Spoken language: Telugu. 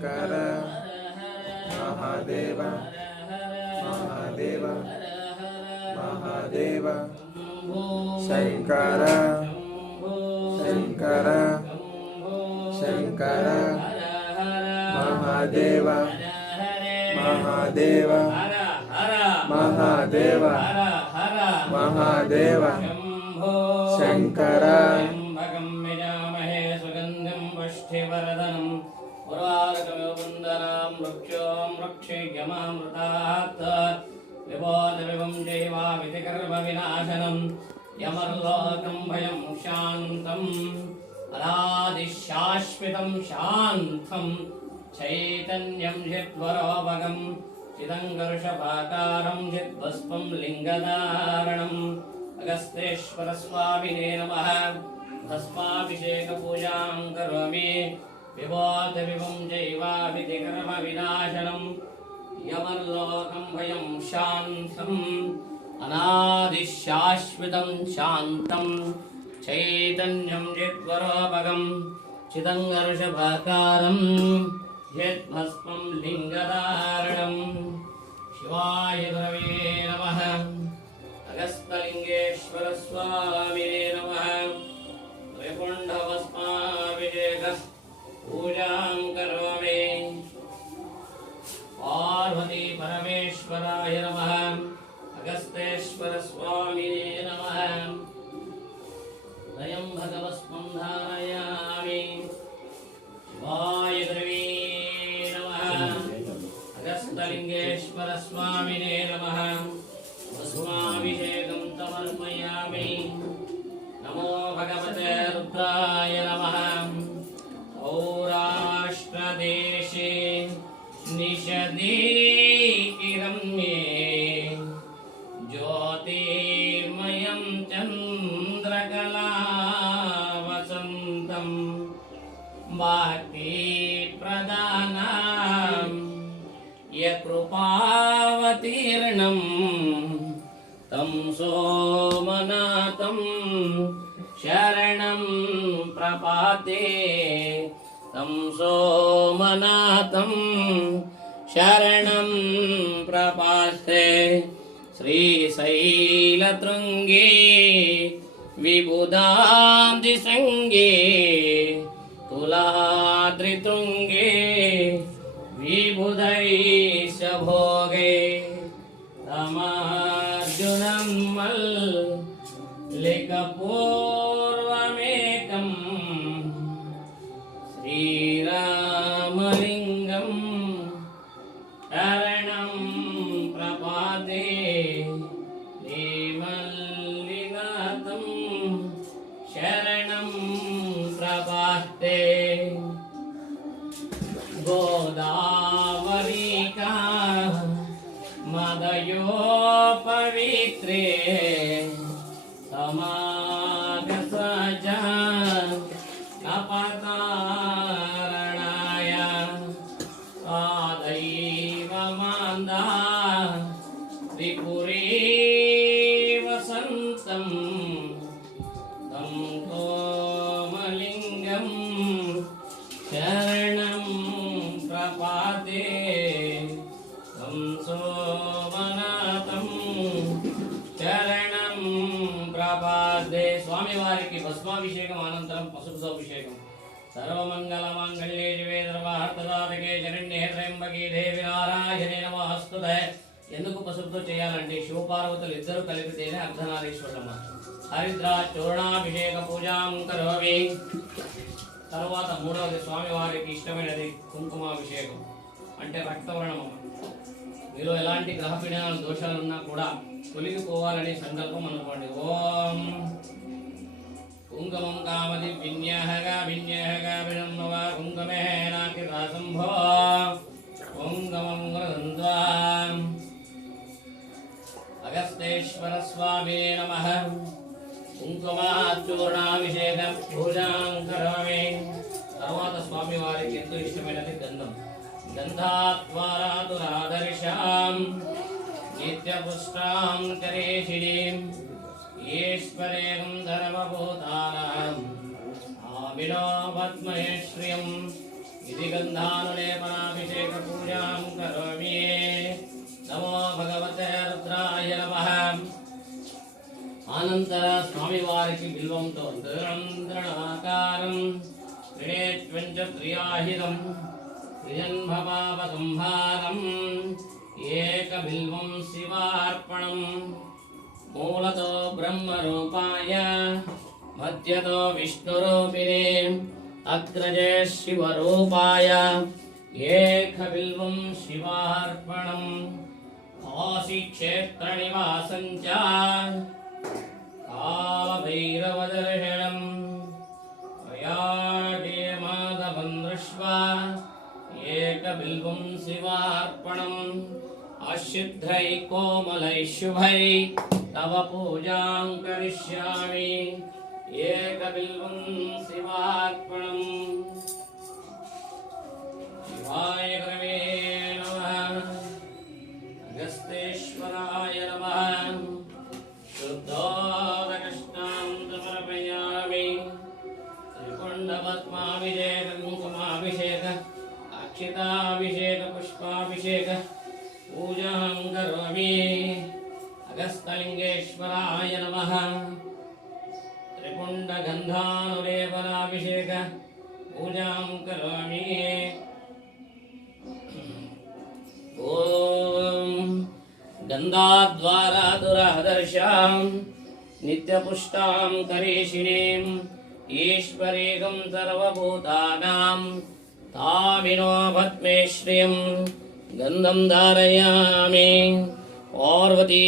शंकर महादेव महादेव महादेव शंकर शंकर शंकर महादेव महादेव महादेव महादेव शंकर यमर्लोकं भयं शान्तं अनादिशाश्वतं शान्तं चैतन्यं चिद्वरोपगं चिदङ्गर्षभाकारं चिद्भस्मं लिङ्गधारणम् अगस्तेश्वरस्वामिने नमः। भस्माभिषेकपूजां करोमि विभोधविभं चैवाभिधिकर्मविनाशनं यमर्लोकं भयं शान्तम् अनादिशाश्वतं शान्तं चैतन्यं चिद्वरोपगं चिदङ्गर्षभाकारं यद्भस्मं लिङ्गधारणम् शिवाय गुरवे नमः। अगस्त्यलिङ्गेश्वरस्वामिने नमः। वैकुण्ठभस्माभिषेक पूजां करोमि। पार्वती परमेश्वराय नमः। अगस्तेश्वर स्वामिने नमः। वयं भगवस्मं धारयामि। शिवाय गुरवे नमः। अगस्त्यलिङ्गेश्वर स्वामिने नमः। भस्माभिषेकं समर्पयामि। नमो भगवते रुद्राय नमः। सौराष्ट्रदेशे निषदे रम्ये ज्योतिर्मयं चन्द्रकलावसन्तं भक्तिप्रदानं यकृपावतीर्णं तं सोमनाथं शरणं प्रपद्ये। तं सोमनाथं शरणं प्रपद्ये। श्रीशैलतृङ्गे विबुधादिसङ्गे तुलाद्रितृङ्गे विबुधैशभोगे तमार्जुनं मल्लिकपूर्वमेकं श्रीरामलिङ्गं शरणं प्रपद्ये। श्रीमल्लिनाथं शरणं प्रपद्ये। गोदावरीका मदयोपवित्रे समागसजा अपतारणाय सादैव मान्दा त्रिपुरे वसन्तं तं कोमलिङ्गं शरणं प्रपद्ये। तं सोमनाथं शरणं प्रपद्ये। स्वामिवारिकी भस्माभिषेकम् अनन्तरं पशुपताभिषेकं। सर्वमङ्गलमाङ्गल्ये शिवे सर्वार्थसाधके शरण्ये त्र्यम्बके देवी नारायणे नमोस्तुते। ఎందుకు పసుపుతో చేయాలంటే శివపార్వతులు ఇద్దరు కలిపితేనే అర్ధనారీశ్వరమ్మ. హరిద్ర చూర్ణాభిషేక పూజాం కరోమి. తర్వాత మూడవది స్వామివారికి ఇష్టమైనది కుంకుమాభిషేకం అంటే రక్తవర్ణం. మీలో ఎలాంటి గ్రహపీడనాలు దోషాలున్నా కూడా తొలగిపోవాలని సంకల్పం అనుకోండి. ఓం కుంకుమం కామది విన్యాహగా విన్యాహగా వినమ్మ కుంకుమేనాకి రాసంభో కుంకుమం గ్రహంద్వా. अगस्तेश्वर स्वामी नमः। కుంకుమాచూర్ణాభిషేక పూజాం కరోమి. తర్వాత స్వామి వారికి ఎంతో ఇష్టమైనది గంధం. गन्धात्वारातुरादर्शां नित्यपुष्टां करेशिनीं ईश्वरेगं धर्मभूतानां आमिनो पद्मये श्रियं इति गन्धानुलेपनाभिषेकपूजां करोमि। नमो भगवते रुद्राय नमः। అనంతర స్వామివారికి బిల్వంతో ద్రణాకారం త్రినేత్వంచ త్రియాహితం త్రిజన్మపాపసంహారం ఏక బిల్వం శివార్పణం మూలతో బ్రహ్మరూపాయ మధ్యతో విష్ణురూపిణే అగ్రజే శివరూపాయ ఏక బిల్వం శివార్పణం కాశీక్షేత్రనివాసం చ कालभैरवदर्शनं प्रयागेमाधवं दृष्ट्वा एकबिल्वं शिवार्पणम् अशुद्धै कोमलै शुभै तव पूजां करिष्यामि एकबिल्वं शिवार्पणम् शिवाय गुरवे नमः अगस्तेश्वराय नमः शुद्धोदकृष्णां समर्पयामि त्रिपुण्डपद्माभिषेक कुङ्कुमाभिषेक अक्षिताभिषेक पुष्पाभिषेक पूजां करोमि अगस्तलिङ्गेश्वराय नमः त्रिपुण्डगन्धानुलेपनाभिषेक पूजां करोमि ॐ गन्धाद्वारा दुरादर्शां नित्यपुष्टां करीषिणीं ईश्वरीगं सर्वभूतानां तामिनो भद्मे श्रियं गन्धं धारयामि पार्वती